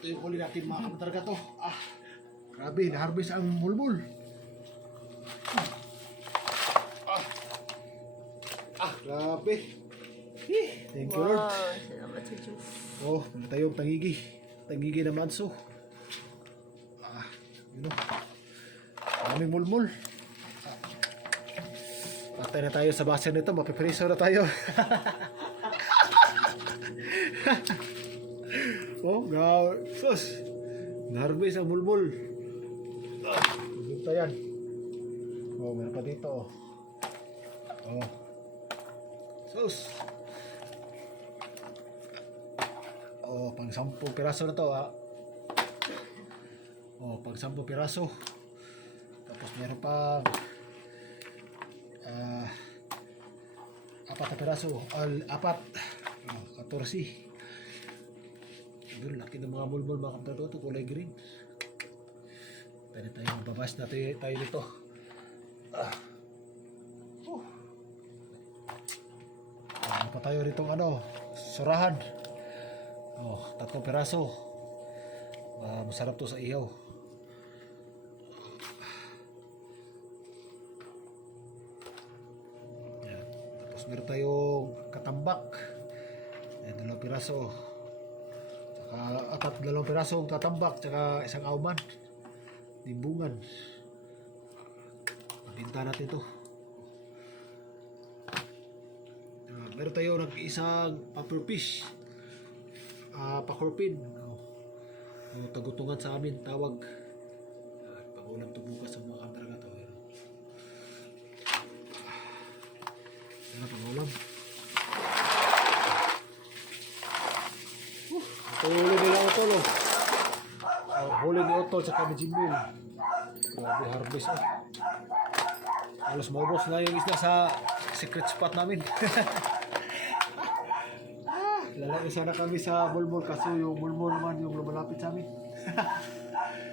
Ito yung huli natin mga kapatarga to. Ah, grabe, na-harvest ang mulmul. Ah, ah, grabe. Eh, Thank you, Lord. Salamat sa Diyos. Oh, tayong tangigi. Tangigi na manso. Ah, yun o. Maraming mulmul. Patay na tayo sa basan nito. Mapipriso na tayo. oh, ga sus. Narbis ang. Ah, Pupunta yan. Oh, meron pa dito. Oh. Oh. Sus. Oh, pang 10 piraso na to ah. Oh, pang 10 piraso. Tapos meron pa ah apat na piraso. Al, apat. Oh, 14. Doon, laki ng mga mulmul mga kapatid ito, kulay green. Pwede tayo mababas na tayo, tayo dito. Ah. Oh. Ano pa tayo rito ano, surahan. Oh, tatlong piraso. Ah, masarap to sa ihaw. Yan. Tapos meron tayong katambak. Yan, dalawang piraso. Tsaka apat dalawang piraso katambak. Tsaka isang auman. Dimbungan. Pabinta natin to. Ah, meron tayo ng isang puffer fish ah pakorpin. Oh. Oh, tagutungan sa amin, tawag. Ah, Pag-ulam to bukas sa mga kameraga to. Yan. Yan ang pag-ulam. Uh, ito yung huli nila Otol. Oh. Ang huli ni Otol sa kami Jimbil. Grabe harvest oh. Halos maubos na yung isda sa secret spot namin. Lalaki sana kami sa bulbul kasi yung bulbul naman yung lumalapit sa amin.